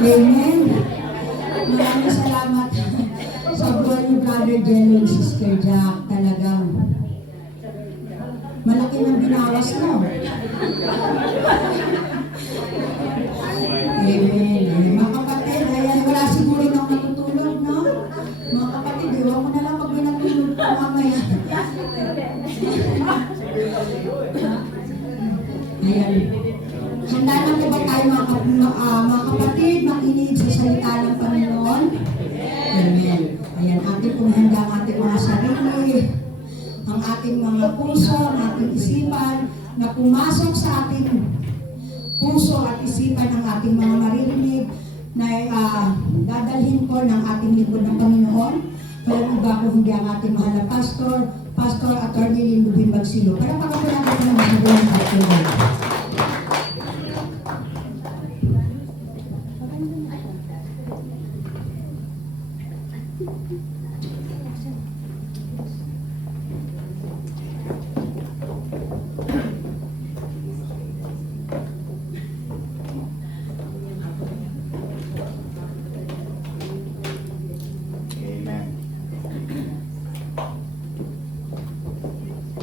Amen. Maraming salamat sa buwan ni Brother Jello and Sister Jack. Talagang malaki ng binawas mo. Amen. Mga kapatid, ayan, wala siguro nang natutulog, no? Mga kapatid, iwan mo na lang pag may natulog po mamaya. Ayan. Handa na po ba tayo mga kapatid makinig sa salita ng Panginoon? Amen. Ayan, ating pong handa ang ating mga sarili, ang ating mga puso, ang ating isipan, na pumasok sa ating puso at isipan ng ating mga maririnig na dadalhin po ng ating lingkod ng Panginoon. Walang iba po hindi ang ating mahal na Pastor Atty. Lindubin Magsilo. Para pagkakulang natin ng mga buwan at tuloy.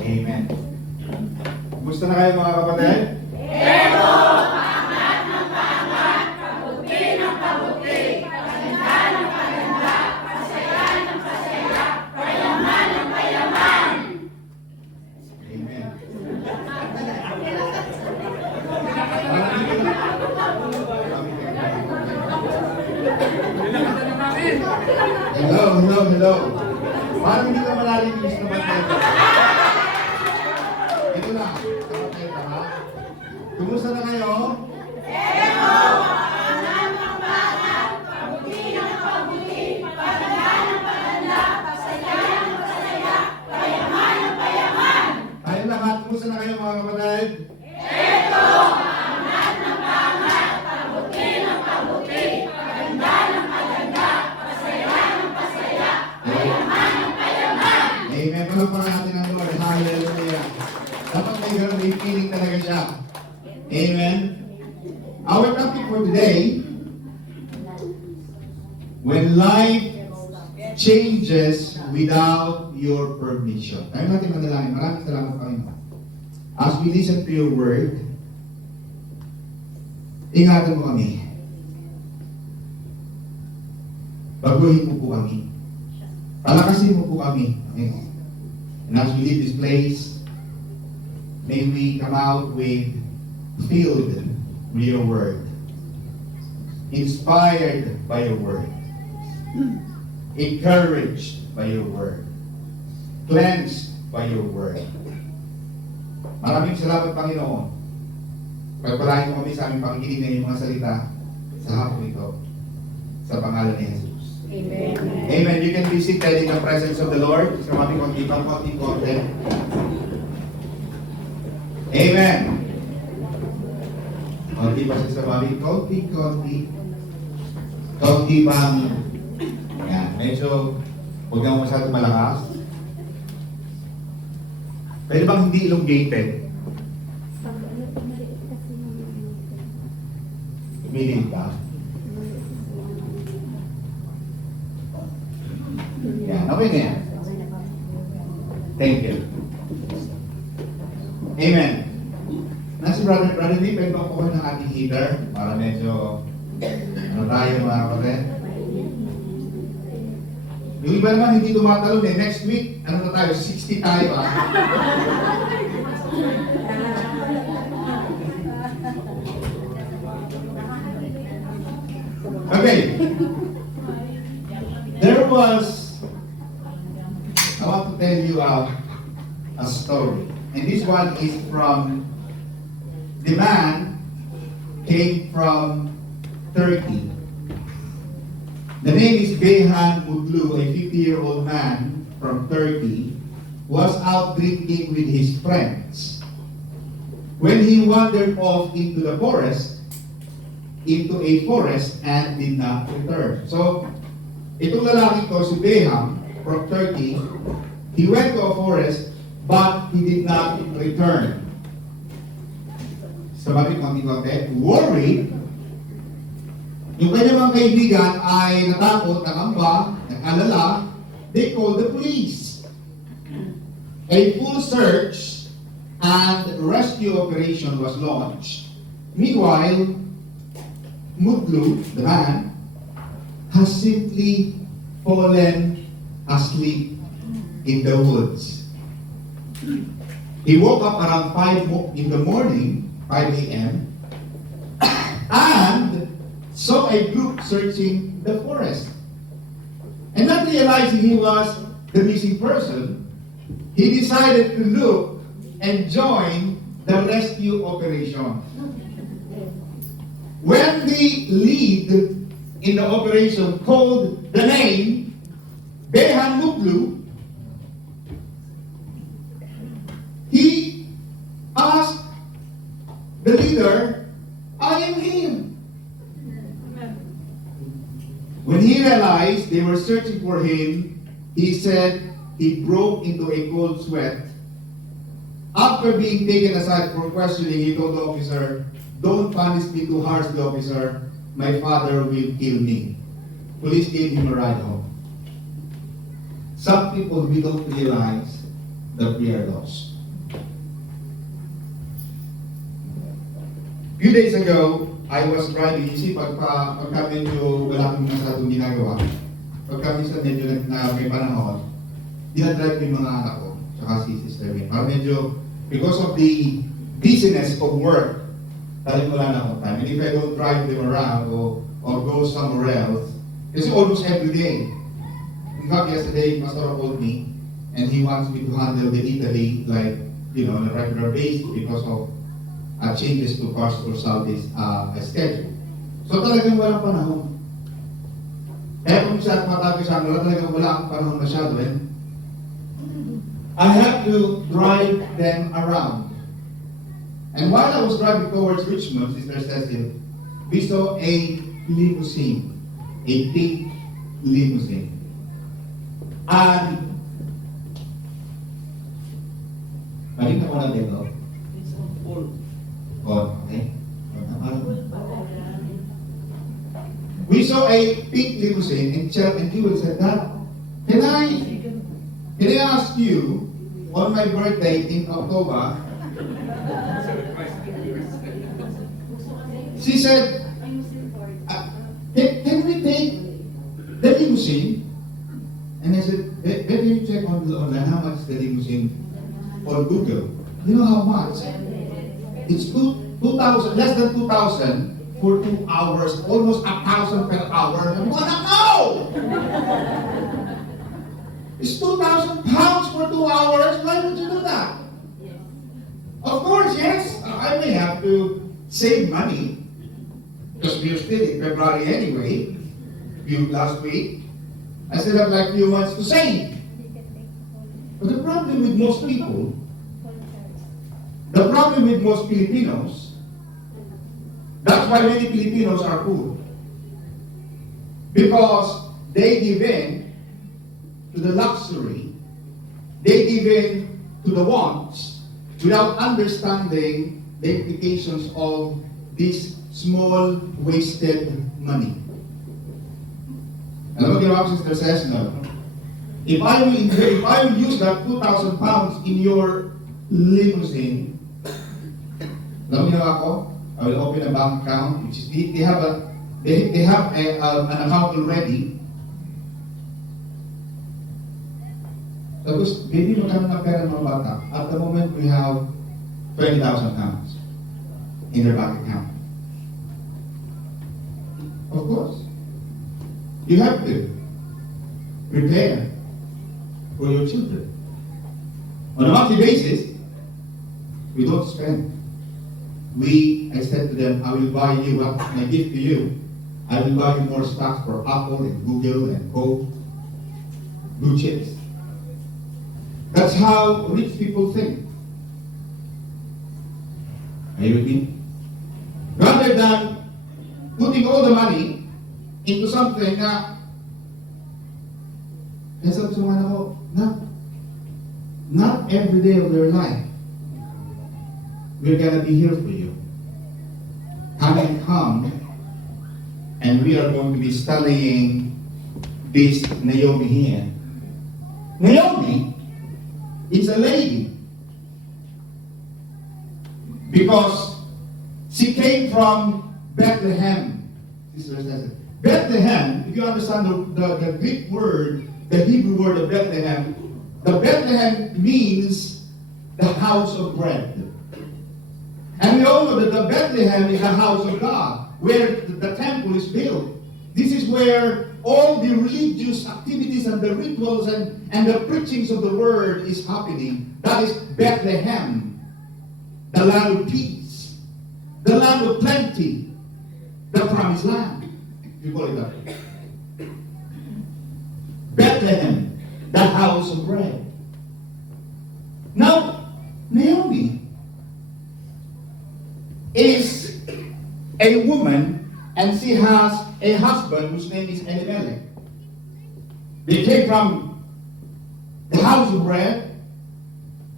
Amen. Gusto na kayo mga kapatid? Pero, pangat ng pangat, kabuti ng kabuti, paganda ng paganda, pasaya ng pasaya, payaman ng payaman. Amen. Hello. Parang hindi ka malalinis naman tayo. Ito na, kapatid ha? Kumusta na kayo? Pero, pangat ng pangat, kabuti ng kabuti, paganda ng paganda, pasaya ng pasaya, payaman ng payaman. Tayo lahat, kumusta na kayo mga kapatid? Ito, pangat ng pangat, kabuti ng kabuti, paganda ng paganda, pasaya ng pasaya, payaman ng payaman. Amen. Palaparan natin ang Lord. Hallelujah. Dapat may ganun, may feeling talaga siya. Amen. Our topic for today, when life changes without your permission. Tayo natin manalangin. Maraming salamat Panginoon. As we listen to your word, ingatan mo kami. Baguhin mo po kami. Palakasin mo po kami. Panginoon. And as we leave this place, may we come out filled with your word, inspired by your word, encouraged by your word, cleansed by your word. Maraming salamat Panginoon. Pagpalain mo kami sa aming pakikinig ng iyong mga salita sa hapon ito. Sa pangalan ni Jesus. Amen. Amen. You can be seated in the presence of the Lord. Sa mga konti. Amen. Konti pa siya sa mami. Konti bang. Yan. Medyo huwag naman masyadong malakas. Pwede bang hindi elongated? Umilig ka? Yan. Okay na yan. Thank you. Amen. Nasa brother Lee, pwede ba kukuha ng ating heater para medyo tayo mga kapatid? Yung iba naman hindi tumatalon eh. Next week, ano na tayo? 60 tayo ah. Okay. There was, I want to tell you a story. And this one is from, the man came from Turkey. The name is Beyhan Mutlu, a 50-year-old man from Turkey, was out drinking with his friends. When he wandered off into a forest and did not return. So, itong lalaki ko, si Beyhan from Turkey, he went to a forest but he did not return. Sabi konti-konti, worried. Yung kanyang mga kaibigan ay natakot, nangamba, nag-alala. They called the police. A full search and rescue operation was launched. Meanwhile, Mutlu, the man, has simply fallen asleep in the woods. He woke up around 5 in the morning, 5 a.m., and saw a group searching the forest. And not realizing he was the missing person, he decided to look and join the rescue operation. When the lead in the operation called the name Behan Mutlu, he asked the leader, I am him. When he realized they were searching for him, he said he broke into a cold sweat. After being taken aside for questioning, he told the officer, don't punish me too harshly, officer. My father will kill me. Police gave him a ride home. Some people, we don't realize that we are lost. Few days ago, I was driving. You see, pagka medyo wala akong masyadong ginagawa, pagka minsan medyo may panahon, dinadrive yung mga anak ko, saka si sister me. Para medyo, because of the busyness of work, talagang wala na akong time. And if I don't drive them around or go somewhere else, kasi almost every day. In fact, yesterday, Pastor called me, and he wants me to handle the Italy, like, on a regular basis because of changes to Pastor Saldi's schedule. So talagang walang panahon. Kaya kung siya matabi sa akin, talagang wala akong panahon masyado. And I have to drive them around. And while I was driving towards Richmond, Sister Cecil, we saw a limousine, a pink limousine. And balik na ko natin, no? Oh, okay. We saw a pink limousine and he would say, Dad, can I ask you, on my birthday in October, she said, can we take the limousine? And I said, better you check online how much the limousine on Google. You know how much? It's 2,000, less than 2,000 for 2 hours, almost 1,000 per hour. I'm gonna know! It's 2,000 pounds for 2 hours. Why would you do that? Of course, yes. I may have to save money because we're still in February anyway. Last week, I still have like few months to save. But the problem with most people, the problem with most Filipinos, that's why many Filipinos are poor. Because they give in to the luxury, they give in to the wants, without understanding the implications of this small, wasted money. Alam mo, ginawa ko, Sister Cessna, if I will use that 2,000 pounds in your limousine, alam mo ginawa ko? I will open a bank account, which is, they have an account already. Tapos, baby, magkano na pera ng mga bata? At the moment, we have 20,000 pounds in their bank account. Of course. You have to prepare for your children. On a monthly basis, we don't spend. I said to them, I will buy you what my gift to you. I will buy you more stocks for Apple and Google and Coke, blue chips. That's how rich people think. Are you with me? Rather than putting all the money into something na sabi sa mga ako, not every day of their life we're gonna be here for you. having come, and we are going to be studying this Naomi here. Naomi is a lady because she came from Bethlehem. Bethlehem, if you understand the Greek word, the Hebrew word of Bethlehem, the Bethlehem means the house of bread. And we all know that the Bethlehem is the house of God, where the temple is built. This is where all the religious activities and the rituals and the preachings of the word is happening. That is Bethlehem, the land of peace, the land of plenty, the promised land. You call it that. Bethlehem, the house of bread. Now, Naomi is a woman, and she has a husband whose name is Elimelech. They came from the house of bread.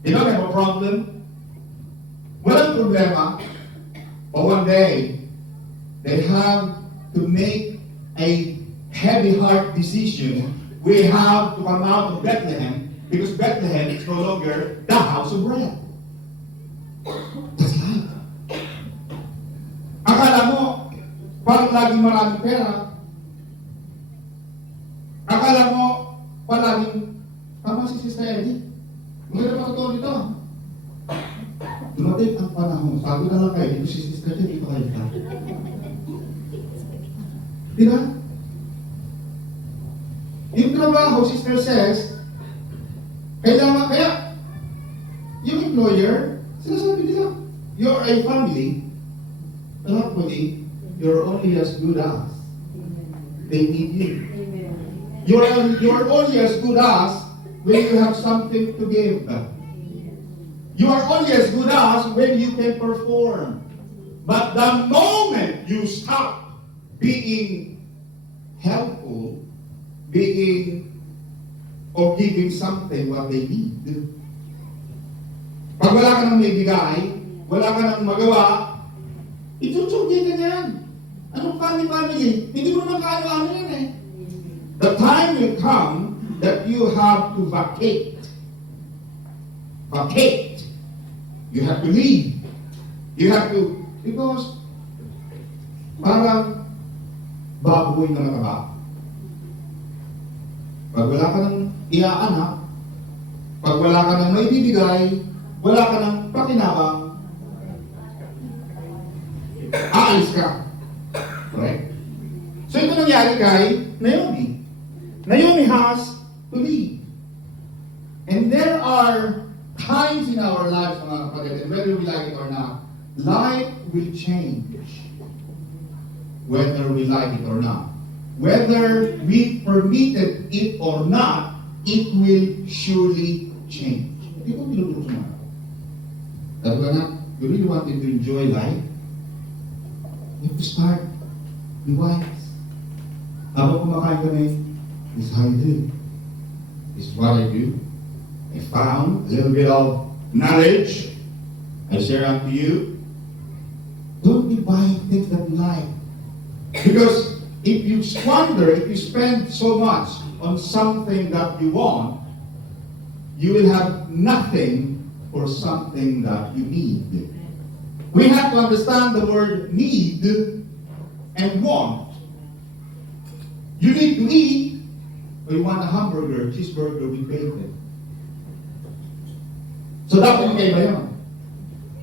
They don't have a problem. Walang problema. But one day, they have to make a heavy heart decision. We have to come out of Bethlehem because Bethlehem is no longer the house of bread. That's life. Akala mo, parang laging maraming pera. Akala mo, palaging, tama si Sister Eddie. Maganda pa totoo nito. Dumating ang panahon, sabi na lang kayo, dito si Sister Eddie, dito kayo ka. Diba? Yung trabaho, Sister says, kailangan, kaya, yung employer, sinasabi nila, you're a family, but hopefully, you're only as good as they need you. You're only as good as when you have something to give. You are only as good as when you can perform. But the moment you stop being helpful, being or giving something what they need. Pag wala ka nang may bigay, wala ka nang magawa, itutsugi ka niyan. Anong family? Hindi mo naman kaano-ano yan eh. The time will come that you have to vacate. Vacate. You have to leave. You have to, because parang baboy na mataba. Pag wala ka ng iaanak, pag wala ka ng maibibigay, wala ka ng pakinabang, aalis ka. Correct? So ito nangyari kay Naomi. Naomi has to leave. And there are times in our lives, mga kapatid, and whether we like it or not, life will change. Whether we like it or not. Whether we permitted it or not, it will surely change. Hindi ko tinuturo sa mga. Sabi ka na, you really wanted to enjoy life? You have to start be wise. Habang kumakain kami, this is how you do. This is what I do. I found a little bit of knowledge. I share unto you. Don't be buying things that you like. Because if you squander, if you spend so much on something that you want, you will have nothing for something that you need. We have to understand the word need and want. You need to eat, or you want a hamburger, cheeseburger with bacon. So dapat kayo ba yun?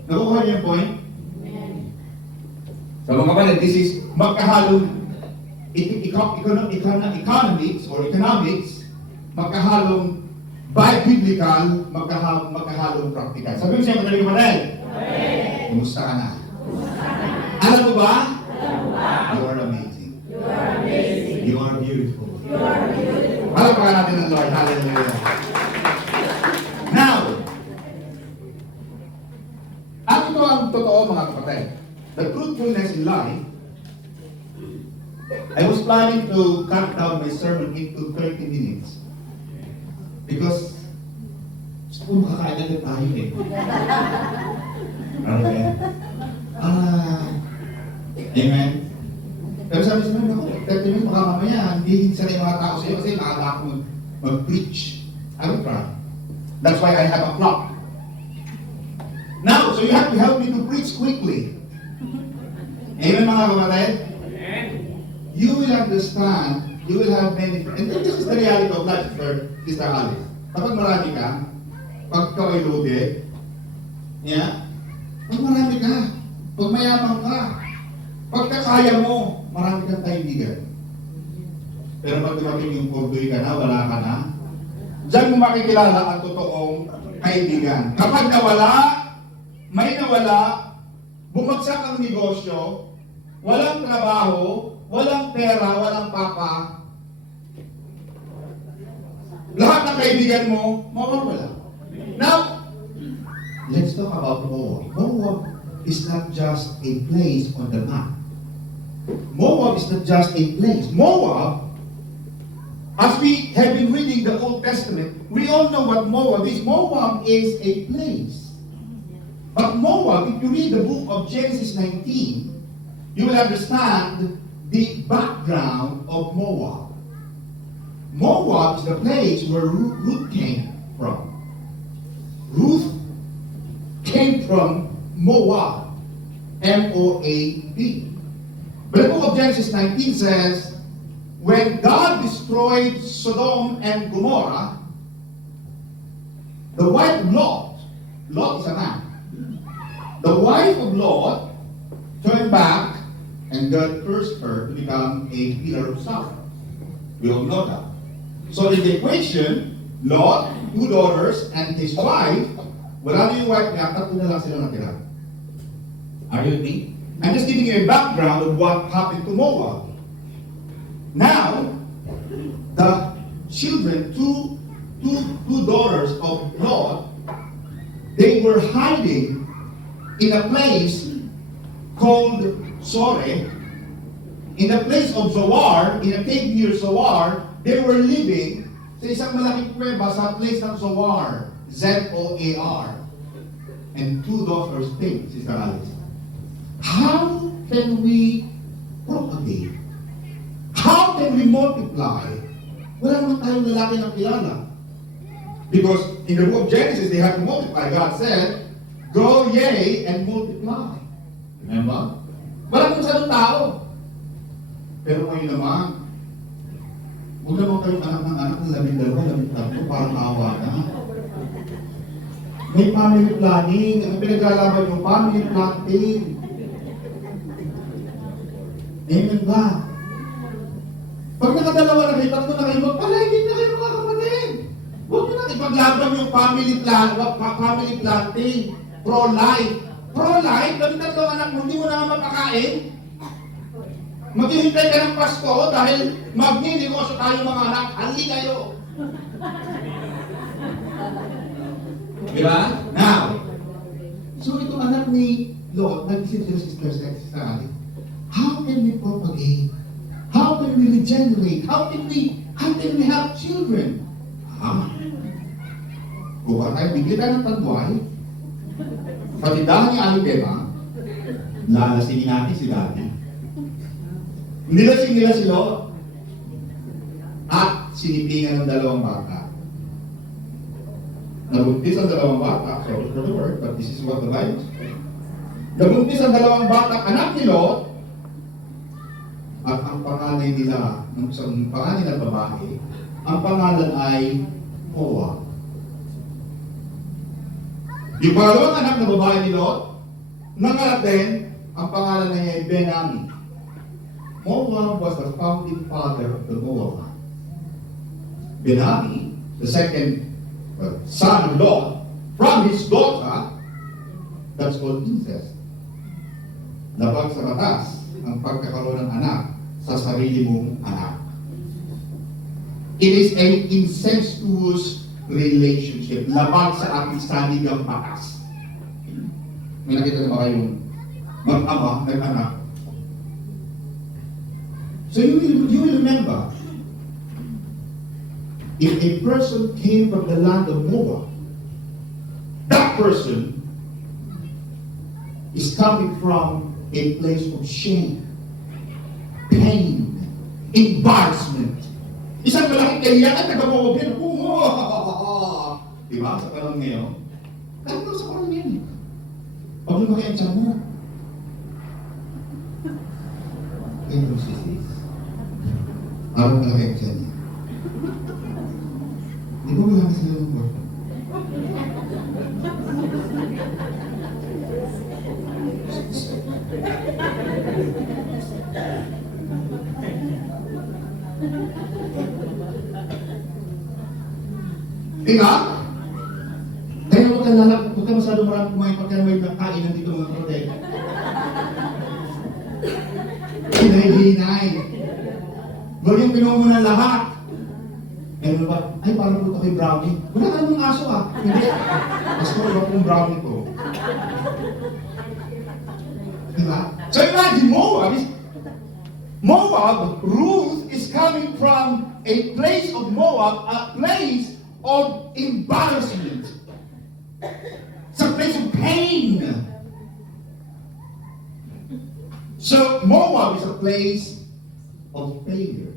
Nakuha niyo yung point? So mga kapatid, this is magkahalong economics or economics, magkahalong biblical, magkahalong practical. Sabi mo siya, madali kapatid? Kumusta ka na? Alam mo ba? You are amazing. You are beautiful. Palakpakan natin ang Lord. Hallelujah. Now, at ito ang totoo mga kapatid. The truthfulness in life, I was planning to cut down my sermon into 30 minutes. Because, gusto ko makakain agad tayo eh. Okay. Amen? Pero sabi sa mga, 30 minutes, baka mamaya, hindi sanay mga tao sa'yo kasi maaga ako mag-preach. I will try. That's why I have a clock. Now, so you have to help me to preach quickly. Amen, mga kapatid? You will understand, you will have many friends. And this is the reality of life, Sister Alice. Kapag marami ka, pag ikaw ay loaded, yeah, pag marami ka, pag mayaman ka, pagka kaya mo, marami kang kaibigan. Pero pag dumating yung ordoy ka na, wala ka na, diyan mo makikilala ang totoong kaibigan. Kapag nawala, may nawala, bumagsak ang negosyo, walang trabaho, walang pera, walang papa, lahat ng kaibigan mo, mawawala. Now, let's talk about Moab. Moab is not just a place on the map. Moab is not just a place. Moab, as we have been reading the Old Testament, we all know what Moab is. Moab is a place. But Moab, if you read the book of Genesis 19, you will understand the background of Moab. Moab is the place where Ruth came from. Ruth came from Moab. M-O-A-B. But the book of Genesis 19 says, when God destroyed Sodom and Gomorrah, the wife of Lot is a man, the wife of Lot turned back and God cursed her to become a pillar of salt. We all know that. So in the equation, Lot, 2 daughters, and his wife, wala na yung wife niya, tatlo na lang sila natira. Are you with me? I'm just giving you a background of what happened to Moab. Now, the children, two daughters of Lot, they were hiding in a place called Sore. In the place of Zoar, in a cave near Zoar, they were living sa isang malaking kuweba sa place ng Zoar. Z-O-A-R. And 2 daughters think, Sister Alice. How can we propagate? How can we multiply? Wala naman tayong lalaki ng kilala. Because in the book of Genesis, they had to multiply. God said, go ye and multiply. Remember? Wala kang sanong tao. Pero ngayon naman, huwag naman kayong anak ng 12, 13, parang awa na. May family planning. Ang pinaglalaban yung family planning. Amen ba? Pag nakadalawa na kayo, tatlo na kayo, magpalaigin na kayo mga kapatid. Huwag nyo na ipaglaban yung family planting. Pro-life. Pro-life, kami tatlong anak mo, hindi mo na mapakain. Maghihintay ka ng Pasko dahil magninegosyo tayo mga anak. Hali kayo. Diba? Now, so itong anak ni Lot, nag-isip sila Sister Ali, how can we propagate? How can we regenerate? How can we have children? Kuha tayo, bigyan tayo ng tanduay, patindahan ni Alibema, lalasingin natin si Daddy. Nilasing nila si Lot at sinipingan ng 2 bata. Nabuntis ang 2 bata, sorry for the word, but this is what the Bible says. Nabuntis ang 2 bata, anak ni Lot, at ang pangalan nila, ng isang pangalan ng babae, ang pangalan ay Moab. Yung pangalawang anak na babae ni Lot, nanganak din, ang pangalan niya ay Ben-Ami. Moab was the founding father of the Moab. Ben-Ami, the second son of Lot, from his daughter, that's called incest. Labag sa batas ang pagkakaroon ng anak sa sarili mong anak. It is an incestuous relationship. Labag sa ating saligang batas. May nakita na ba kayong mag-ama, nag-anak? So you will remember, if a person came from the land of Moab, that person is coming from a place of shame, pain, embarrassment. Isang malaking kailangan, taga-Moab yan. Diba? Sa panahon ngayon. Kahit mo sa panahon ngayon. Pag lumaki ang tiyan mo. Ganyan si sis. Parang malaki ang tiyan niya. Di ba wala na sila ng work? Diba? Kaya huwag ka lalak, huwag ka masyado marami kumain pagka may nakain nandito mga kapatid. Hinay-hinay. Huwag yung pinuha mo ng lahat. Ano ba? Ay, parang puto kay brownie. Wala ka namang aso ah. Hindi. Mas ko yung brownie ko. Diba? So imagine Moab, Ruth is coming from a place of Moab, a place of embarrassment. It's a place of pain. So Moab is a place of failures.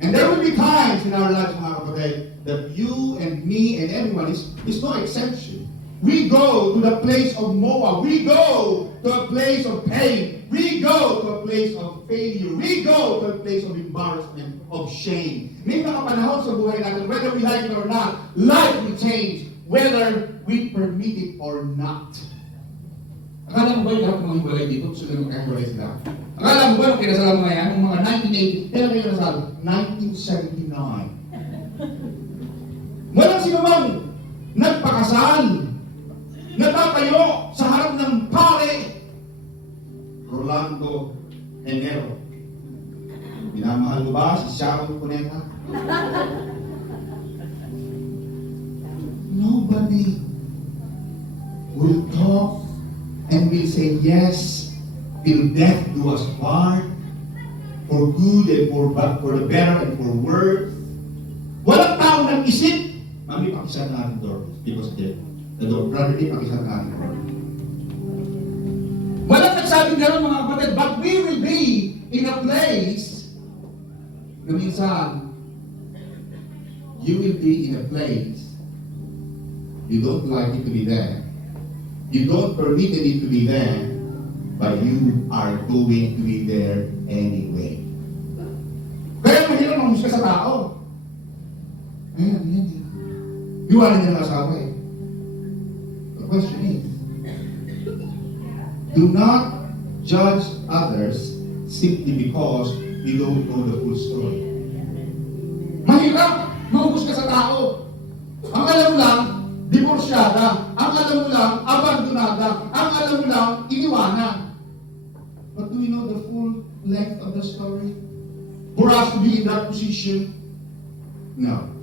And there will be times in our lives, mga kapatid, that you and me and everyone is no exception. We go to the place of Moab. We go to a place of pain. We go to a place of failure. We go to a place of embarrassment, of shame. May mga panahon sa buhay natin, whether we like it or not, life will change, whether we permit it or not. Akala mo ba yung lahat ng mga hiwalay dito? Gusto nila makahiwalay sila? Akala mo ba yung kinasala mo yan? Yung mga 1980, kailan kayo kinasal? 1979. Walang sino man nagpakasal, natatayo sa harap ng pare, Rolando Enero. Minamahal mo ba si Sharon Cuneta? Nobody will talk and will say yes till death do us part, for good and for bad, for the better and for worse. Walang tao nag-isip. Mami, pakisan natin door because the door, brother, pakisan natin door. Walang nagsabing gano'n mga kapatid, but we will be in a place na minsan you will be in a place you don't like it to be there. You don't permit it to be there, but you are going to be there anyway. Kaya mahirap mamusga sa tao. Ayan. Iwanan niya ng asawa eh. The question is, do not judge others simply because you don't know the full story. Mahirap mamusga sa tao. Ang alam lang, divorsyada. Ang alam mo lang, abandonada. Ang alam mo lang, iniwanan. But do we know the full length of the story? For us to be in that position? No.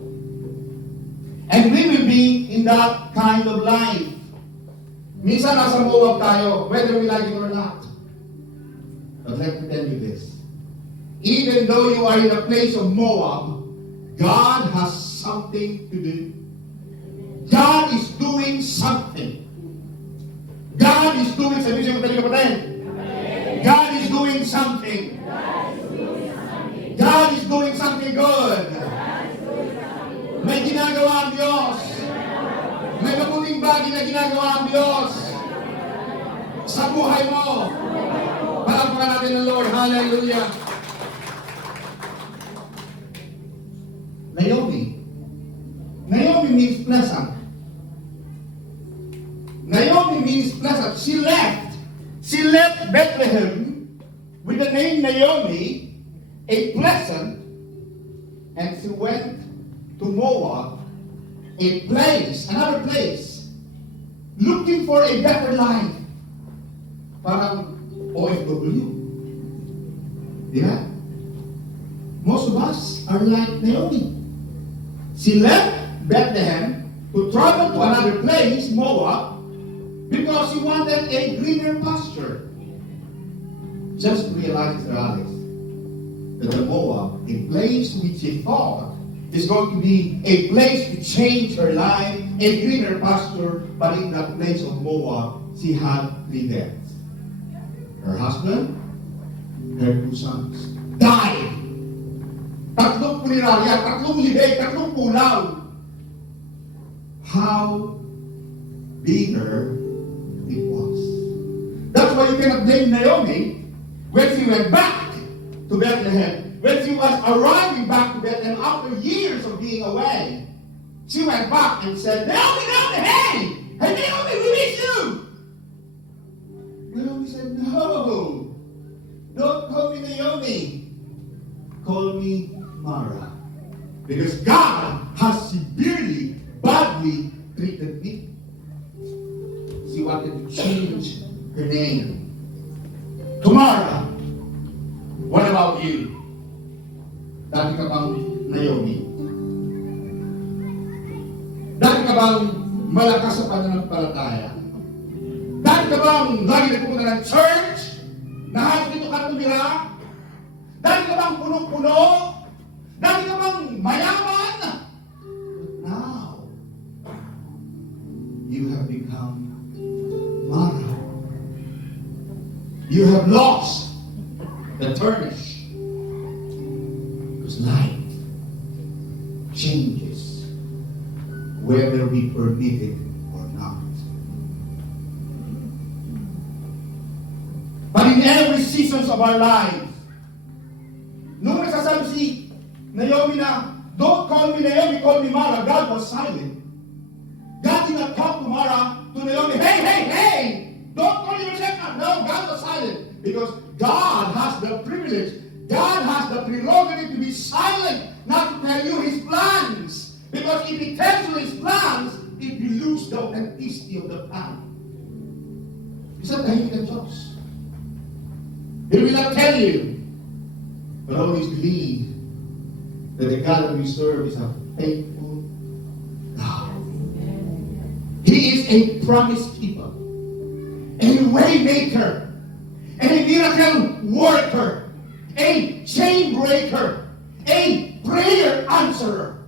And we will be in that kind of life. Minsan nasa Moab tayo, whether we like it or not. But let me tell you this. Even though you are in a place of Moab, God has something to do. God is doing something. God is doing something. God is doing something. God is doing something good. May ginagawa ang Diyos. May mabuting bagay na ginagawa ang Diyos sa buhay mo. Palakpakan natin ng Lord. Hallelujah. Naomi means pleasant. Naomi means pleasant. She left Bethlehem with the name Naomi, a pleasant, and she went to Moab, another place, looking for a better life. Parang OFW. Yeah? Most of us are like Naomi. She left Bethlehem to travel to another place, Moab, because she wanted a greener pasture. Just realize, Alice, that the Moab, a place which she thought is going to be a place to change her life, a greener pasture, but in that place of Moab, she had 3 deaths. her husband, her 2 sons, died. 3 punerarya, 3 libeg, 3 pulaw. How bitter it was. That's why you cannot blame Naomi when she went back to Bethlehem. When she was arriving back to Bethlehem after years of being away, she went back and said, Naomi, Naomi, hey! Hey, Naomi, we miss you! Naomi said, no, don't call me Naomi. Call me Mara. Because God has severely, badly treated me. She wanted to change her name to Mara. What about you? Dati ka bang Naomi? Dati ka bang malakas sa pananampalataya? Dati ka bang lagi nagpupunta ng church? Lahat dito ka tumira? Dati ka bang punong-puno? Dati ka bang mayaman? But now, you have become Mara. You have lost the tarnish. Because life changes whether we permit it or not. But in every seasons of our lives, nung nagsasabi si Naomi na, don't call me Naomi, call me Mara, God was silent. God did not talk to Mara, to Naomi, hey, hey, hey, don't call yourself now. No, God was silent. Because God has the privilege, God has the prerogative to be silent, not to tell you His plans. Because if He tells you His plans, it will lose the authenticity of the plan. Isang tahimik ang Diyos. He will not tell you, but always believe that the God that we serve is a faithful God. He is a promise keeper, a way maker, and a miracle worker, a chain breaker, a prayer answerer.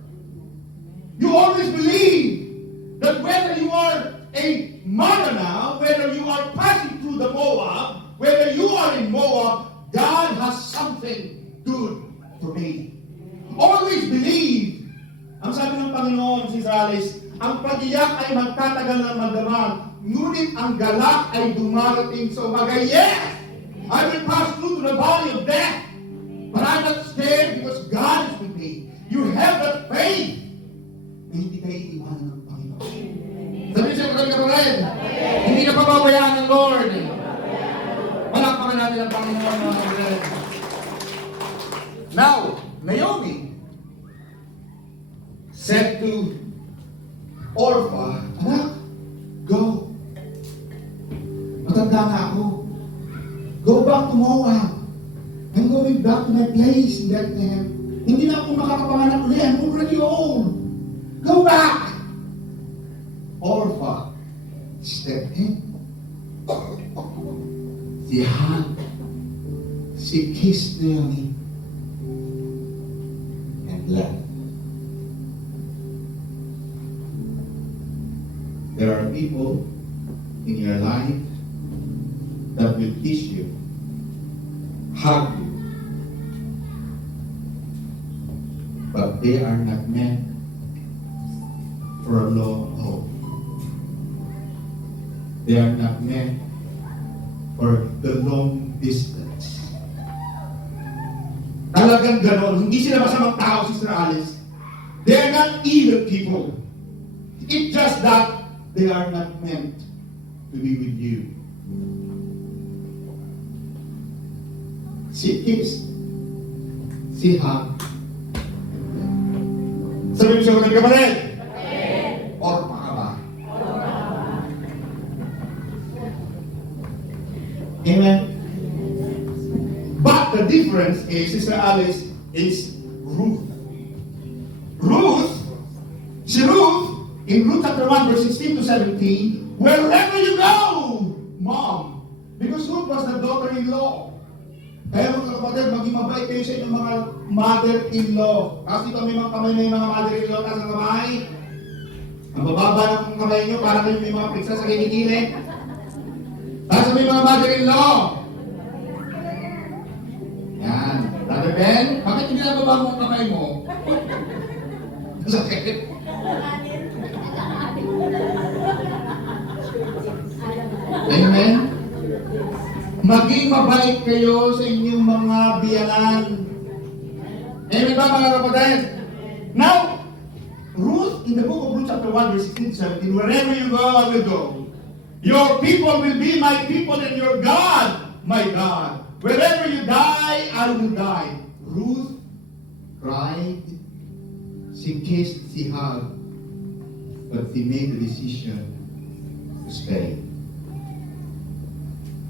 You always believe that whether you are a Mara now, whether you are passing through the Moab, whether you are in Moab, God has something good for me. Always believe. Ang sabi ng Panginoon si Israelis, ang pag-iyak ay magtatagal ng magdamag, ngunit ang galak ay dumarating sa umaga. Yes! I will pass through to the valley of death, but I'm not scared because God is with me. You have that faith na hindi kayo iiwanan ng Panginoon. Sabi siya mga kapatid, hindi na pababayaan ng Lord. Palakpakan natin ang Panginoon mga kapatid. Now, Naomi said to Orpha, anak, go. Matanda na ako. Go back to Moab. I'm going back to my place in Bethlehem. Hindi na ako makakapanganak ulit. I'm already old. Go back. Orpha stepped in. She hugged. She kissed Naomi and left. There are people in your life that will kiss you, hug you, but they are not meant for a long haul. They are not meant for the long distance. Talagang ganon. Hindi sila masamang tao si Israelis. They are not evil people. It's just that they are not meant to be with you. She kissed. She hugged. Sabi mo siya, mga kapatid? Orpa ka ba? Amen? But the difference is, Sister Alice, is Ruth. Ruth, in Ruth chapter 1, verse 16 to 17, wherever you go, Mom, because Ruth was the daughter-in-law. Kaya mga kapatid, maging mabait kayo sa inyong mga mother-in-law. Kasi dito may mga mother-in-law taas ang kamay. Ang bababa ng kamay nyo para kayo may mga pigsa sa kinikili. Tapos may mga mother-in-law. baba mo ang kamay mo, sakit. Amen? Maging mabait kayo sa inyong mga biyanan. Amen ba mga kapatid? Now, Ruth, in the book of Ruth chapter 1 verse 16 to 17, wherever you go, I will go. Your people will be my people and your God, my God. Wherever you die, I will die. Ruth cried. She kissed, she hugged. But she made the decision to stay.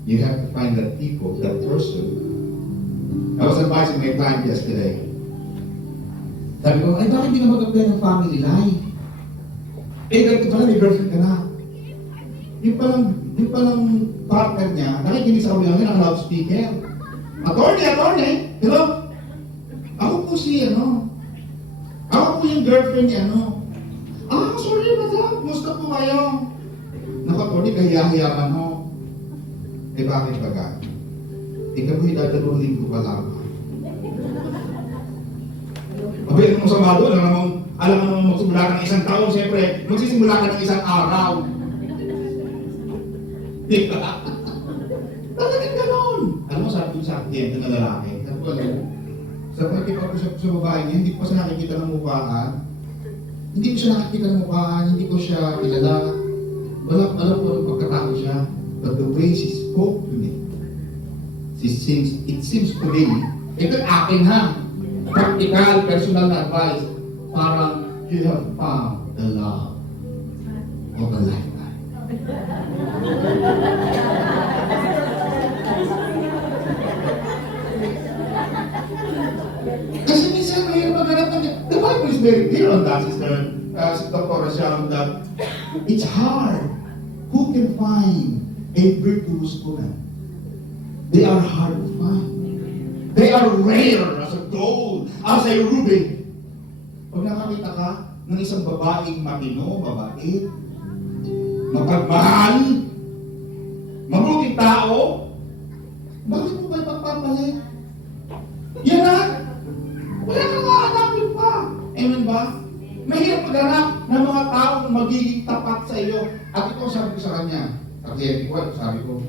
You have to find that people, that person. I was advising my client yesterday. Sabi ko, ay bakit hindi ka mag-apply ng family life? Eh, ganito pala, may girlfriend ka na. Yung palang partner niya, nakikinig sa ulang niya ng loudspeaker. Attorney, hello? Ako po ako po yung girlfriend niya, sorry, madam, gusto po kayo. Naku, attorney, kahiya-hiyaman ho. Eh, bakit ba ka? Ikaw po idadalawang linggo ka lang. Mabili mo sa malo, alam mo magsimula ka ng isang taon, siyempre, magsisimula ka ng isang araw. Di ba? Talagang ganon. Alam mo, sabi ko sa kliyente na lalaki, sabi ko, sa pagkipag-usap sa babae niya, hindi ko siya nakikita ng mukhaan. Hindi ko siya kilala. Alam ko ang pagkatao siya. But the way she spoke to me, it seems to me, ito akin ha, practical, personal na advice, parang you have found the love of a lifetime. Kasi minsan mahirap maghanap ng the Bible is very clear on that, Sister Dr. Rachel, that it's hard. Who can find a virtuous woman? They are hard to find. They are rare as a gold, as a ruby. Pag nakakita ka ng isang babaeng matino, mabait, mapagmahal, mabuting tao, bakit mo ba ipagpapalit? Yan na! Wala kang hahanapin pa! Amen ba? Mahirap maghanap ng mga taong magiging tapat sa iyo. At ito sabi ko sa kanya, sabi ko,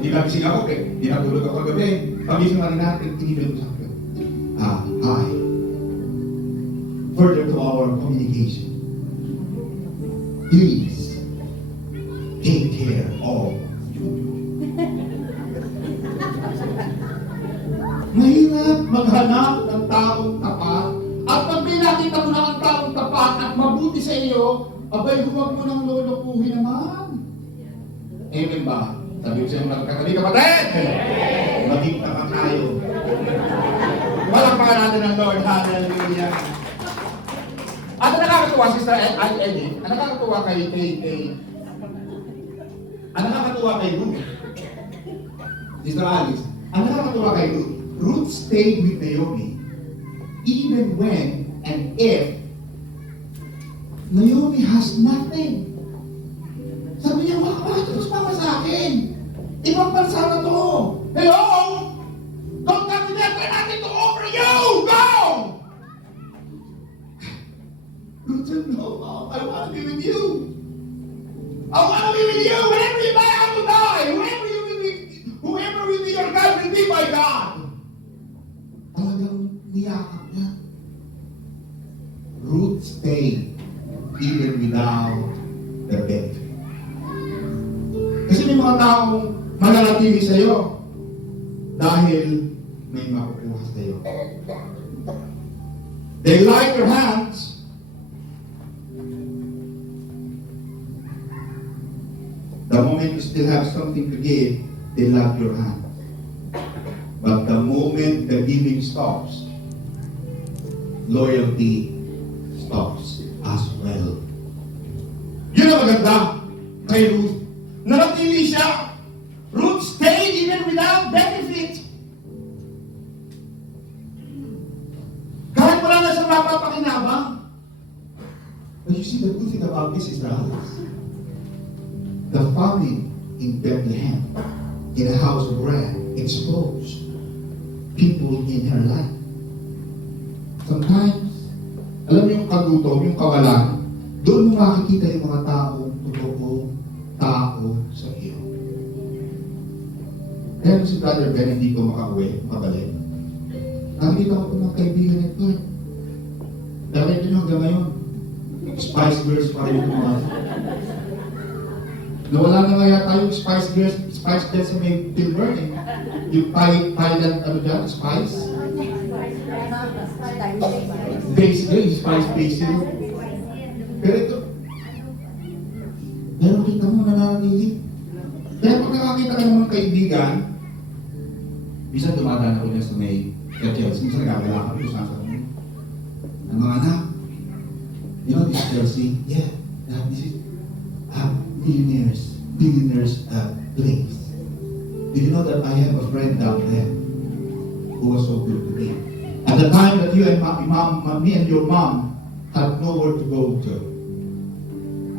di nagising ako di natulog ako kagabi. Pagising na rin natin, tinibig ko sa akin. Hi. Further to our communication, please take care of you. Mahirap maghanap ng taong tapat. At pag may nakita mo na ang taong tapat at mabuti sa iyo, abay, huwag mo nang lolokohin naman. Amen ba? Sabi ko sa mga kapatid, maging tapat tayo. Walang pa natin ang Lord. Hallelujah. At ang nakakatuwa, Sister Eddie, ang nakakatuwa kay Ruth. Sister Alice, ang nakakatuwa kay Ruth. Ruth stayed with Naomi even when and if Naomi has nothing. Sabi niya, bakit ito sumama sa akin? Ibang bansa na to. Hello? Don't come to me, I'm nothing to offer you! Go! Ruth said, no, Mom, I want to be with you. I want to be with you. Whenever you die, I will die. Whoever will be your God will be my God. Talagang niyakap niya. Ruth stayed even without the benefit. Kasi may mga taong mananatili sa'yo dahil may makukuha sa'yo. They like your hands. The moment you still have something to give, they love your hand. But the moment the giving stops, loyalty stops as well. Yun ang maganda kay Ruth. Nanatili siya. Ruth stayed even without benefit. Kahit wala na siya mapapakinabang. But you see, the good thing about this is the famine in Bethlehem, in a house of bread, exposed people in her life. Sometimes, alam mo yung kagutom, yung kawalan, doon mo makikita yung mga taong totoo tao sa iyo. Kaya si Brother Ben hindi ko makauwi, mabalik. Nakikita ko ng kaibigan nito eh. Dahil ito nyo hanggang ngayon, Spice Girls pa rin yung mga. Nawala na nga yata yung Spice Girls sa may Tilburn eh. Yung Thailand, ano dyan, Spice? Basically, Spice Basil. Pero ito, meron kita mo nananatili. Kaya pag nakakita ka ng mga kaibigan, minsan dumadaan ako niya sa may Chelsea, minsan nagagala kami kung saan sa kami. Ang mga anak, you know this Chelsea? Yeah, this is billionaires place. Did you know that I have a friend down there who was so good to me? At the time that you and me and your mom had nowhere to go to,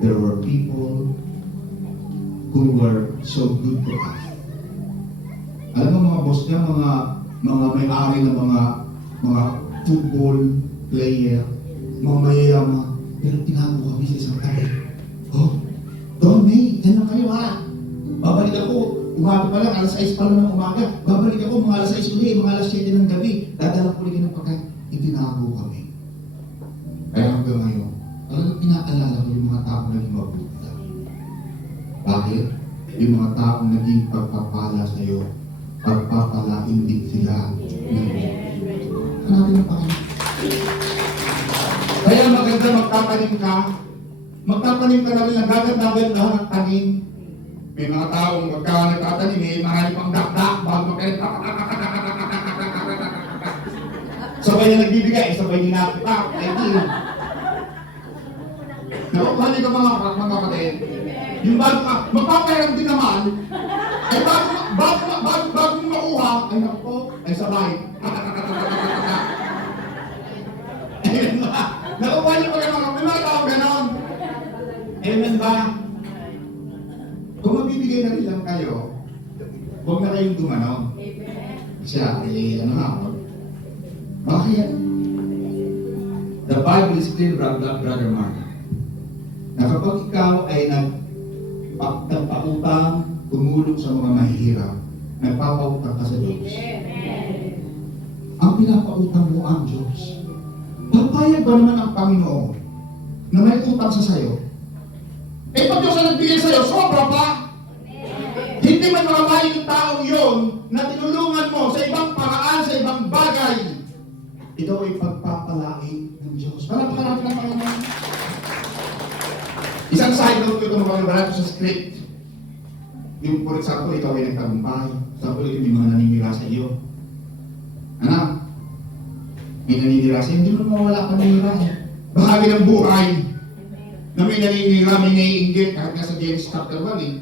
there were people who were so good to us. Alam mo mga boss niya, mga may-ari ng mga football player, mga mayayaman, pero tinago kami sa isang tabi. Oh, Don May, yan lang kayo ha. Babalik ako, umaga pa lang, alas 6 pa lang ng umaga. Babalik ako, mga alas 6 ulit, mga alas 7 ng gabi. Dadala ko ulit ng pagkain. Itinago kami. Kaya hanggang ngayon, talagang pinaalala ko yung mga taong naging mabuti. Bakit? Yung mga taong naging pagpapala sa iyo, pagpapalain din sila. Hanapin ang Panginoon. Kaya maganda magtatanim ka. Magtatanim ka na rin, nagagad-agad lahat ng tanim. May mga taong magka nagtatanim, may marami pang dakdak, bago magkalit, sabay na nagbibigay, sabay ninaputak, ay di. Nakukuhali ka mga kapatid. Yung bago ka, magpapayang din naman, ay bago mo makuha, ay naku, ay sabay. Amen ba? Nakukuhali ka may mga tao ganon. Amen ba? Kung magbibigay na rin lang kayo, huwag na kayong gumanon. Siya, bakit? The Bible is clear, Brother Mark, na kapag ikaw ay nagpautang, tumulong sa mga mahihirap, nagpapautang ka sa Diyos. Ang pinapautang mo ang Diyos. Papayag ba naman ang Panginoon na may utang sa sayo? Eh pag Diyos ang nagbigay sa'yo, sobra pa. Hindi man makakain yung taong yun na tinulungan mo sa ibang paraan, sa ibang bagay. Ito ay pagpapalain ng Diyos. Palapaka natin ang Panginoon. Isang side note ko ito makakabala sa script. Yung for example, ikaw ay nagtagumpay. Example, ito may mga naninira sa iyo. Anak, may naninira sa iyo, hindi mo mawala paninira. Bahagi ng buhay na may naninira, may naiinggit, kahit nga sa Genesis chapter 1 eh.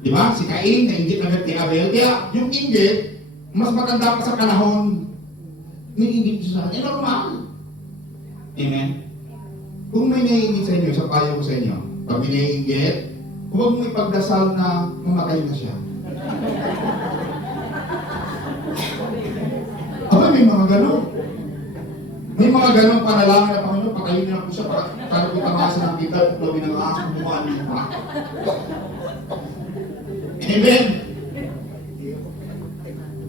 Diba? Si Cain, nainggit agad kay Abel. Kaya yung inggit, mas maganda pa sa panahon. Naiinggit siya sa akin. Normal. Amen? Kung may naiinggit sa inyo, sa payo ko sa inyo, pag may naiinggit, huwag mo ipagdasal na mamatay na siya. Aba, may mga gano'n. May mga ganong panalangin na Panginoon, patayin niyo na po siya para po tamasan ng kita at lawin ng aking bumuhan niyo pa. Amen?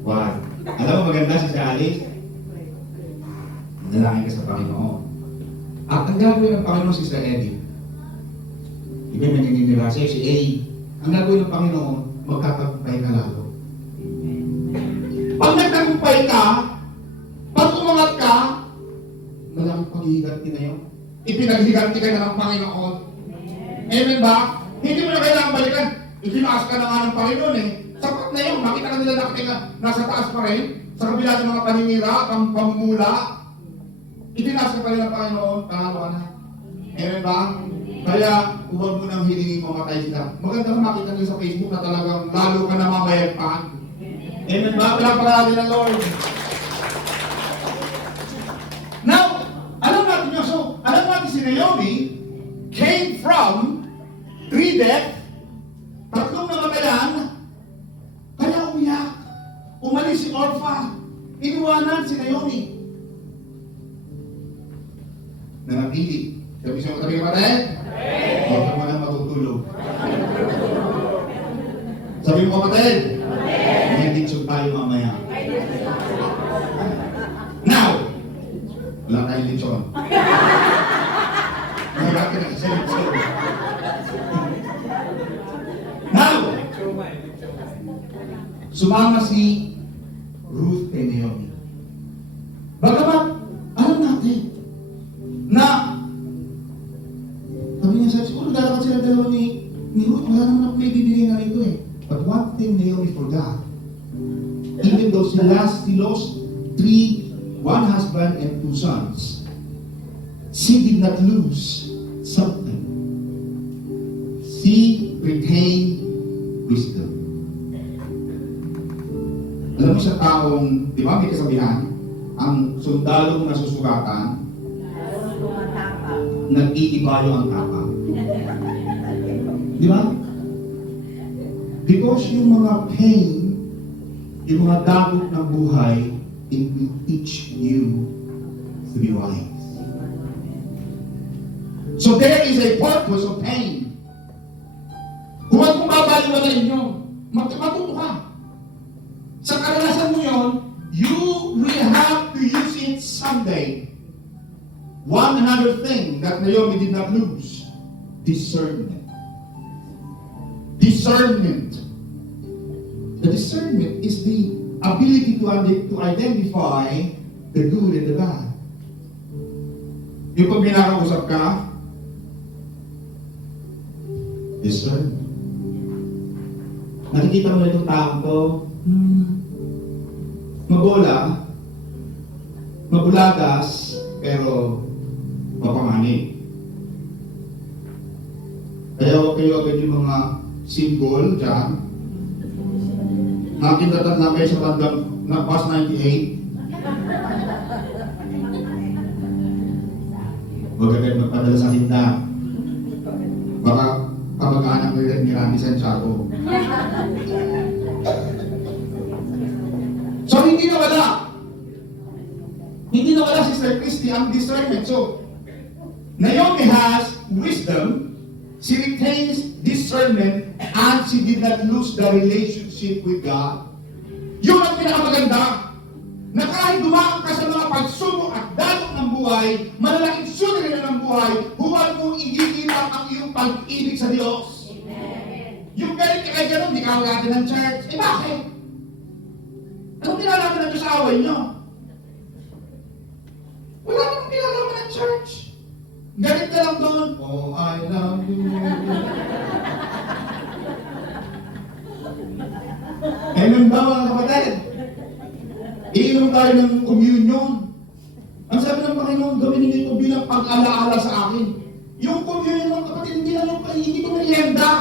Why? Alam mo maganda si Alice? Dalangin ka sa Panginoon. At ang gagawin ng Panginoon si Sister Eddie. Iba may naninira sa'yo si A. Ang gagawin ng Panginoon, magkatagumpay ka lalo. Pag nagtagumpay ka, pag umangat ka, malaking paghihiganti na yun. Ipinaghiganti ka na ng Panginoon. Amen ba? Hindi mo na kailangan balikan. Itinaas ka na nga ng Panginoon eh. Sapat na yun. Makita ka nila na nasa taas pa rin. Sa kabila ng mga paninira, pamumula. Itinaas ka pa rin ng Panginoon, panalo ka na. Amen ba? Kaya huwag mo nang hilingin mamatay sila. Maganda ka makita nila sa Facebook na talagang lalo ka na mamayagpaan. Amen ba? Pinapakalali ng Lord. Now, alam natin yun. So, alam natin si Naomi came from 3 deaths, 3 namatayan, kaya umiyak. Umalis si Orpha. iniwanan si Naomi. Nanatili. Sabi siya katabi kapatid? Huwag ka muna matutulog. Sabi mo kapatid? May litsyon tayo mamaya. Now! Wala tayong litsyon. Wala ka na kasi litsyon. Now! Sumama si Ruth kay Naomi. Bagamat, alam natin na sabi niya, siguro lalakad sila dalawa ni Ruth, wala naman ako may bibigay na rito eh. But one thing Naomi forgot, even though she lost one husband and 2 sons, she did not lose something. She retained wisdom. Alam mo sa taong, di ba may kasabihan, ang sundalong nasusugatan, nag-iibayo ang tapang. Di ba? Because yung mga pain, yung mga dagok ng buhay, it will teach you to be wise. So there is a purpose of pain. Huwag mong babaliwalain yun. Matuto ka. Sa karanasan mo yun, you will have to use it someday. One other thing that Naomi did not lose, discernment. Discernment. The discernment is the ability to identify the good and the bad. Yung pag minakausap ka, discernment. Nakikita mo na itong taong to, mabola, mabulagas, pero mapanganib. Kaya huwag kayo agad yung mga symbol dyan. Nakita namin sa bandang na past 98. Huwag agad magpadala sa hinda. Baka kamag-anak ni Randy Santiago. So hindi nawala. Hindi nawala, Sister Christy, ang discernment. So, Naomi has wisdom, she retains discernment, and she did not lose the relationship with God. Yun ang pinakamaganda, na kahit dumaan ka sa mga pagsubok at dalok ng buhay, malalaking suliranin ng buhay, huwag mong igigilang ang iyong pag-ibig sa Diyos. Amen. Yung galit ka kay ganun, di ka natin ng church. Eh bakit? Anong kinalaman ng Diyos sa away nyo? Wala namang kinalaman ng church. Galit ka lang doon. Oh, I love you. Amen ba mga kapatid? Iinom tayo ng communion. Ang sabi ng Panginoon, gawin ninyo ito bilang pag-alaala sa akin. Yung communion mga kapatid, hindi lang yung hindi ko merienda.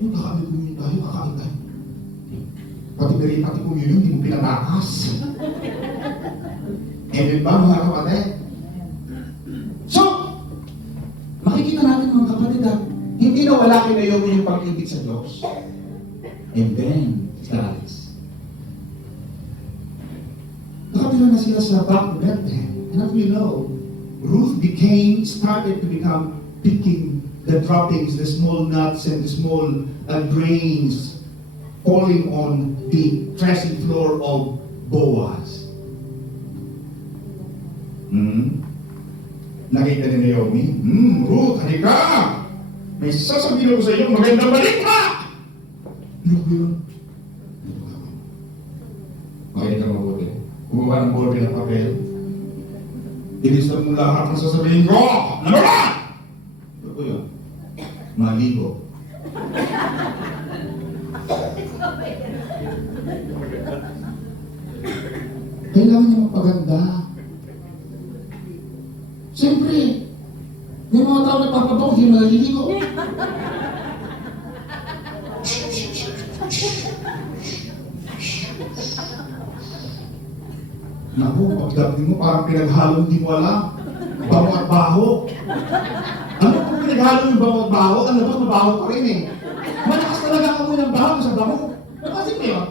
Yung kakain tayo, kakain tayo. Pati communion, hindi mo pinatakas. Amen ba mga kapatid? So, makikita natin mga kapatid na hindi na wala kay Naomi yung pag-ibig sa Diyos. And then, Silas. Nakatira na sila sa back to Bethlehem. And as we know, Ruth started to become picking the droppings, the small nuts and the small grains falling on the threshing floor of Boaz. Nakita ni Naomi, Ruth, halika! May sasabihin ako sa iyo, magandang balita! Ano ko yun? Makinig ka mabuti. Gumawa ng board ng papel. Ilistan mo lahat ang sasabihin ko! Ano ba? Ano ko yun? Maligo. Kailangan niya magpaganda. Siyempre, may mga tao nagpapabok, hindi maliligo. Naku, pagdating mo parang pinaghalong di mo alam. Bango at baho. Ano kung pinaghalong yung bango at baho? Ang labas mabaho pa rin eh. Malakas talaga ang amoy ng baho sa bango. Napansin mo yun?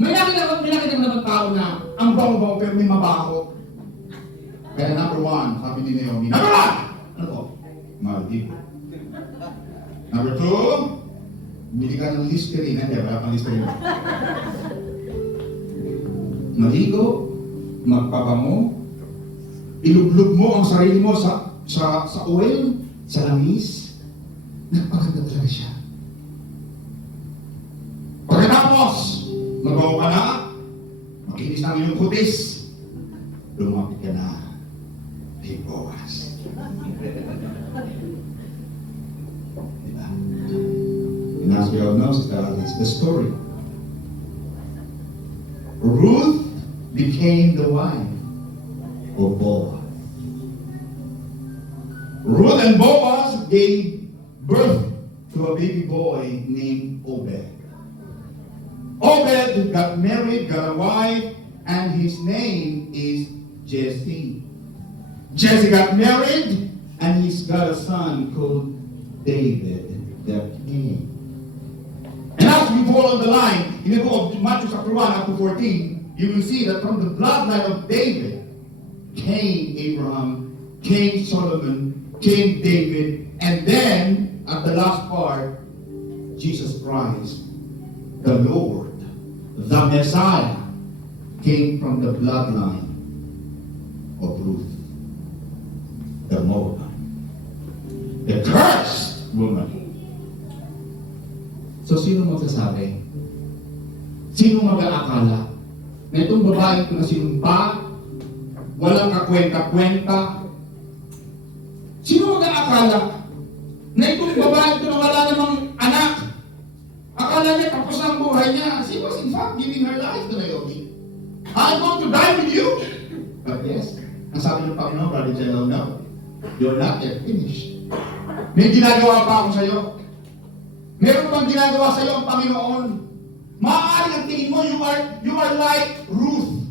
May nakita mo naman tao na ang bango-bango pero may mabaho. Kaya number one, sabi ni Naomi, number one! Ano to? Maldivo. Number two, bili ka ng Listerine. Hindi, wala pang Listerine. Maligo, magpabango, ilublog mo ang sarili mo sa oil, sa langis. Nagpaganda talaga siya. Pagkatapos, mabaho ka na, makinis ng iyong kutis, lumapit ka na kay Boaz. Diba? And as we all know, it's the story. Ruth became the wife of Boaz. Ruth and Boaz gave birth to a baby boy named Obed. Obed got married, got a wife, and his name is Jesse. Jesse got married, and he's got a son called David, the king. And as we follow the line, in the book of Matthew chapter 1 up to 14, you will see that from the bloodline of David came Abraham, came Solomon, came David, and then, at the last part, Jesus Christ, the Lord, the Messiah, came from the bloodline of Ruth, the Moabite, the cursed woman. So, sino magsasabi? Sino mag-aakala na itong babae ito na sinumpa, walang kakwenta-kwenta? Sino mag-aakala na itong babae ito na wala namang anak? Akala niya tapos ang buhay niya. She was in fact giving her life to Naomi. I'm going to die with you. But yes, ang sabi ng Panginoon, Brother Jello, no, you're not yet finished. May ginagawa pa ako sa'yo. Meron pang ginagawa sa'yo ang Panginoon. Maaari ang tingin mo, you are like Ruth.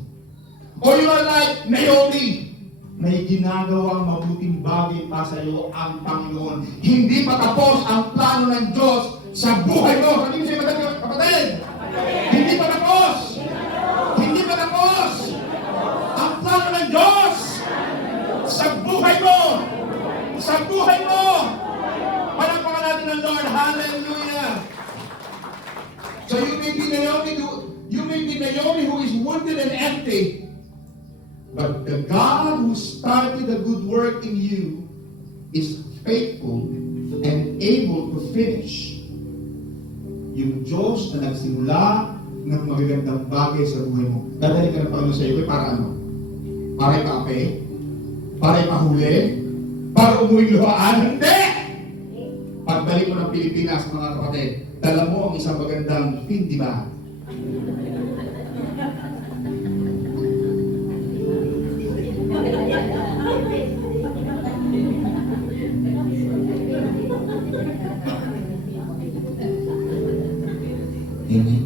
Or you are like Naomi. May ginagawang mabuting bagay pa sa'yo ang Panginoon. Hindi pa tapos ang plano ng Diyos sa buhay mo. Sabi mo sa'yo, kapatid, hindi pa tapos. Hindi pa tapos. Ang plano ng Diyos sa buhay mo. Sa buhay mo. Palakpakan natin ang Lord. Hallelujah. So you may be Naomi who is wounded and empty. But the God who started a good work in you is faithful and able to finish. Yung Diyos na nagsimula ng magagandang bagay sa buhay mo. Dadali ka ng Panginoon sa iyo, para ano? Para ipaapi? Para ipahuli? Para umuwi luhaan? Hindi! Pagbalik mo ng Pilipinas, mga kapatid, dala mo ang isang magandang hindi ba? Amen.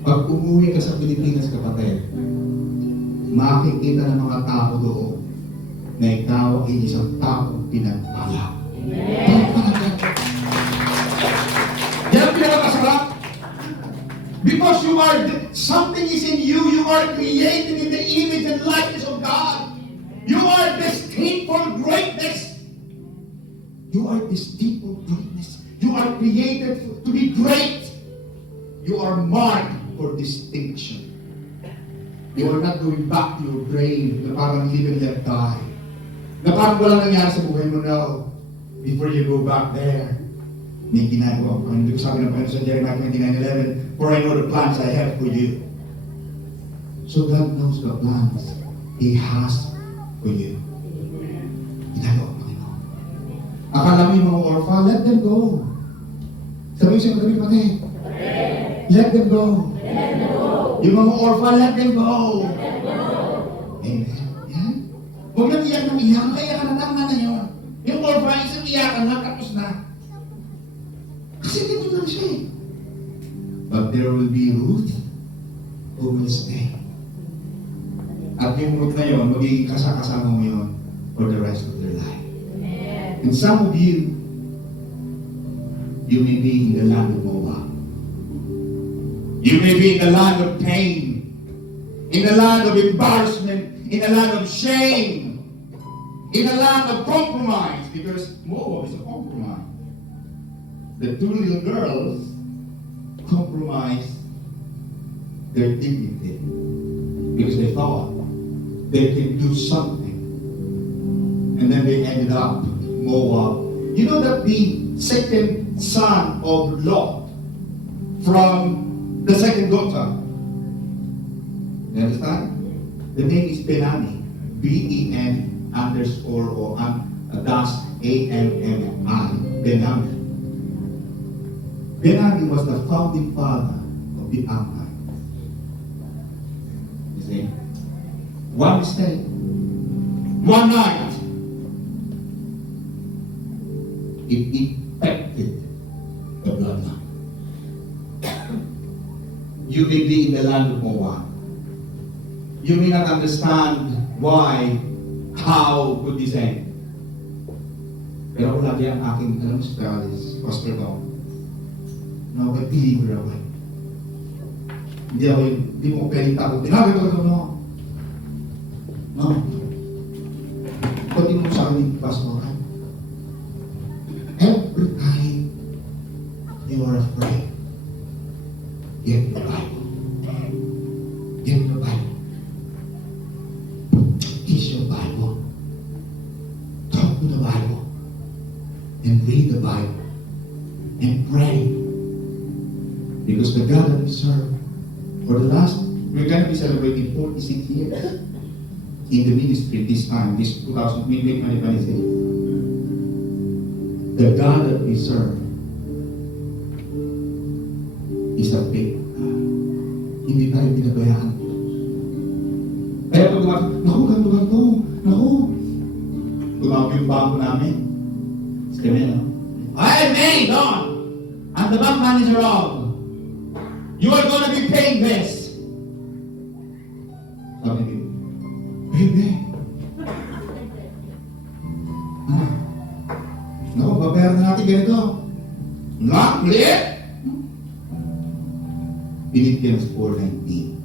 Pag umuwi ka sa Pilipinas, kapatid, makikita ng mga tao doon na ikaw ay isang taong pinagpala. Yan ang pinakasarap. Because you are, something is in you, you are created in the image and likeness of God. You are destined for greatness. You are destined for greatness. You are created to be great. You are marked for distinction. You are not going back to your grave na parang live and let die. Na parang walang nangyari sa buhay mo, no. Before you go back there, may ginagawa ko. Hindi ko sabi ng Panginoon sa Jeremiah 29:11, for I know the plans I have for you. So God knows the plans He has for you. Ginagawa ko, Panginoon. Akala mo yung mga orphan, let them go. Sabi ko siya, pati, let them go. Let them go. Yung mga orphan, let them go. Let them go. Amen. Yan. Huwag lang iyak ng iyak. Kaya ka na tama na yun. Yung orphan, isang iyakan lang, tapos na. Kasi dito lang siya eh. But there will be Ruth who will stay. At yung Ruth na yun, magiging kasama mo yun for the rest of their life. And some of you may be in the land of Moab. You may be in the land of pain. in a land of embarrassment, in a land of shame, in a land of compromise, because Moab is a compromise. The two little girls compromised their dignity because they thought they can do something. And then they ended up Moab. You know that the second son of Lot from the second daughter, you understand? The name is Benami. B-E-N underscore or dash A-M-M-I. Benami. Benami was the founding father of the Ammonites. You see? One mistake. One night. It infected the bloodline. You may be in the land of Moab. You may not understand why, how could this end. Pero kung lagi ang aking style is, Pastor Tom, no, I believer ako. Hindi mo pwedeng takot. Tinabi ko ito, no. No. Pwede mo sa akin, Pastor. Every time you are afraid, get the Bible. Get the Bible. Teach your Bible. Talk to the Bible. And read the Bible. And pray. Because the God that we serve, for the last, we're going to be celebrating 46 years in the ministry this time, this 2026. The God that we serve is a big God. Hindi tayo pinabayaan. Kaya pag naku, ganto. Tumawag yung bangko namin. It's kami, no? I am made on. I'm the bank manager of. You are going to be paying this. Sabi ko, baby. No, babayaran na natin ganito. Not yet. Philippians 4:19.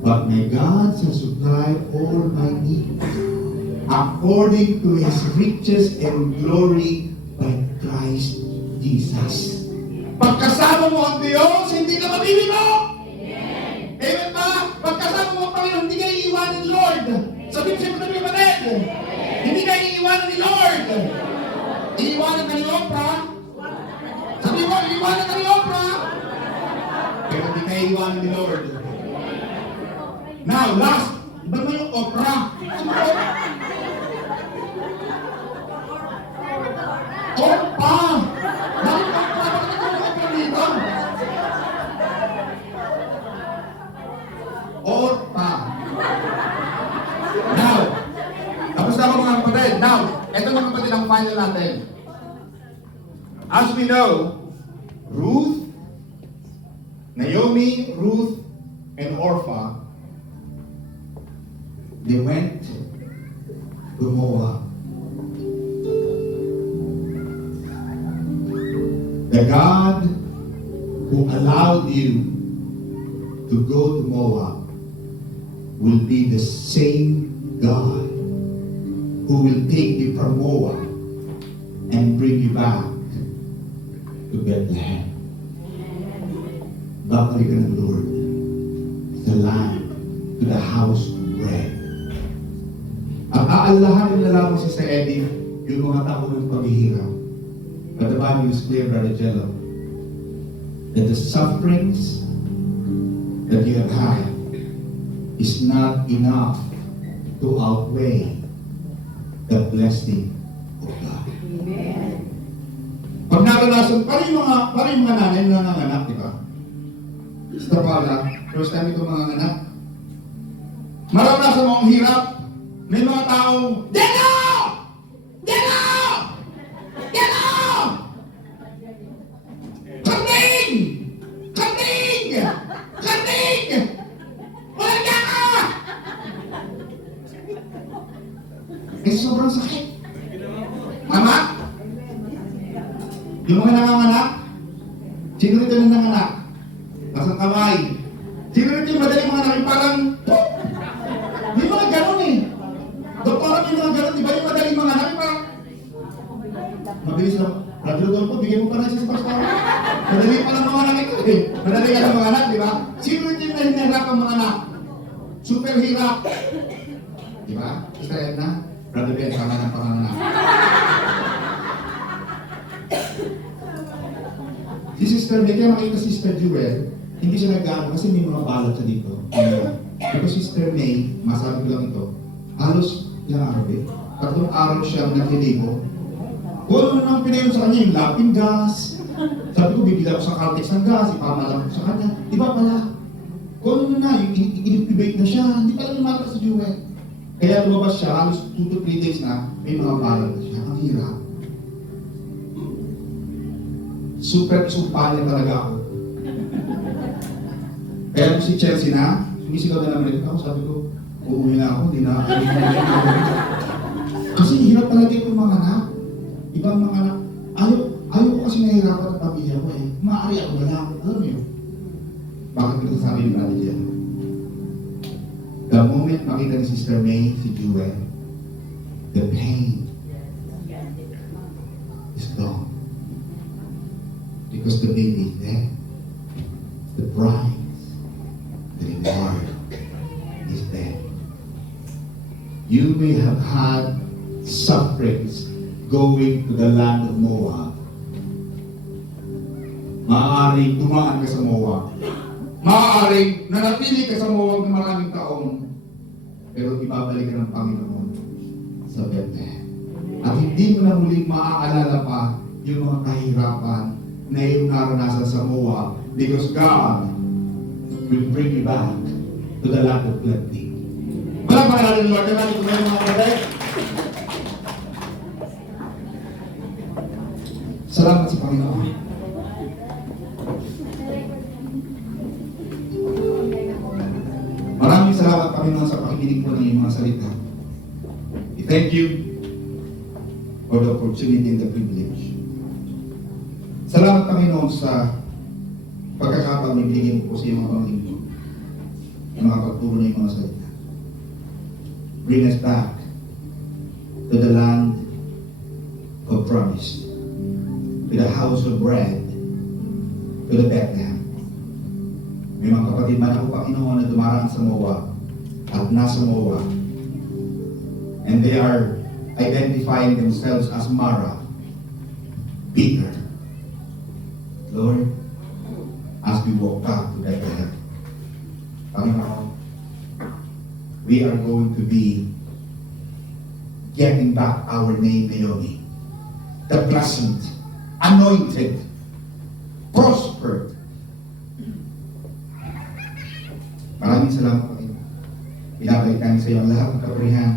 But my God shall supply all my needs according to His riches and glory by Christ Jesus. Pagkasama mo ang Diyos, hindi ka mabibigo. Amen. Amen ba? Pagkasama mo ang Panginoon, hindi ka iiwanan ni Lord. Sabihin siya mo na naman, hindi ka iiwanan ni Lord. Iiwanan ka ni Oprah. Sabi mo, iiwanan ka ni Oprah. Pero hindi ka iiwanan ni Lord. Now, last, iba mo yung Oprah. Oprah! Bakit Oprah dito? Oprah. Now, tapos na ako mga kapatid. Now, ito mga kapatid ang final natin. As we know, Ruth, Naomi, Ruth, and Orpha, they went to Moab. The God who allowed you to go to Moab will be the same God who will take you from Moab and bring you back to Bethlehem. Babalik ka ng Lord sa land, to the house of bread. Ang aalalahanin na lamang si Sir Eddie, yung mga tao ng paghihirap. But the Bible is clear, Brother Jello, that the sufferings that you have had is not enough to outweigh the blessing of God. Amen. Pag naranasan, parang yung mga nanay na nanganak, di ba? Sa pala, first time ito mga anak. Maranasan mo ang hirap. May mga taong, Deno! Deno! Deno! Karding! Karding! Karding! Walang ka! Eh, sobrang sakit. Tama? Yung mga nanganganak, sino rito na nanganak? Nasa kamay. Sino rin yung madaling mga anak, yung parang, may mga ganun eh. Doktora, may mga ganun, di ba yung madaling mga anak, yung parang, mabilis lang. Radyo doon po, bigyan mo pa na siya sa pastor. Madali pa lang mga anak ito eh. Madali ka lang mga anak, di ba? Sino rin yung nahinahirap ang mga anak? Super hirap. Di ba? Sister Edna, Brother Ben, sama ng panganak. Si Sister May, kaya makita si Sister Jewel, hindi siya nag-ano kasi may mga balot siya dito. Pero Sister May, masabi ko lang ito, halos ilang araw eh. 3 araw siyang nagliligo. Kung ano nang pinayon sa kanya, yung lapin gas. Sabi ko, bibila ko sa Caltex ng gas, ipamalang ko sa kanya. Iba pala. Kung ano na, yung inintubate na siya, hindi pala lumatak sa Jewel. Kaya lumabas siya, halos 2 to 3 days na, may mga balot na siya. Ang hirap. Super sumpa niya talaga ako. Kaya si Chelsea na, sumisigaw na naman ako, sabi ko, uuwi na ako, hindi na ako. Kasi hirap talaga yung mga anak. Ibang mga anak, ayaw ko kasi nahihirapan ang pamilya ko eh. Maaari ako na lang, alam mo yun. Bakit ko sabi ni Brother Jen? The moment makita ni Sister May, si Jewel, the pain is gone. Because the baby is there. The prize, the reward is there. You may have had sufferings going to the land of Moab. Maaaring dumaan ka sa Moab. Maaaring nanatili ka sa Moab ng maraming taon. Pero ibabalik ka ng Panginoon sa Bethlehem. At hindi mo na muling maaalala pa yung mga kahirapan na iyong naranasan sa Moab, because God will bring you back to the land of plenty. Palagpakan natin, Lord, na natin kumain mga kapatid. Salamat sa Panginoon. Maraming salamat, Panginoon, sa pakikinig po ng iyong mga salita. We thank you for the opportunity and the privilege. Salamat, Panginoon, sa pagkakataon na binigyan mo po sa iyong mga pamilya na makapagturo na yung mga salita. Bring us back to the land of promise, to the house of bread, to the Bethlehem. May mga kapatid man ako, Panginoon, na dumaraan sa Moab at nasa Moab, and they are identifying themselves as Mara, bitter. Lord, as we walk back to Bethlehem, Panginoon, we are going to be getting back our name, Naomi. The blessed, anointed, prospered. Maraming salamat, Panginoon. Pinabalik namin sa iyo ang lahat ng kapurihan,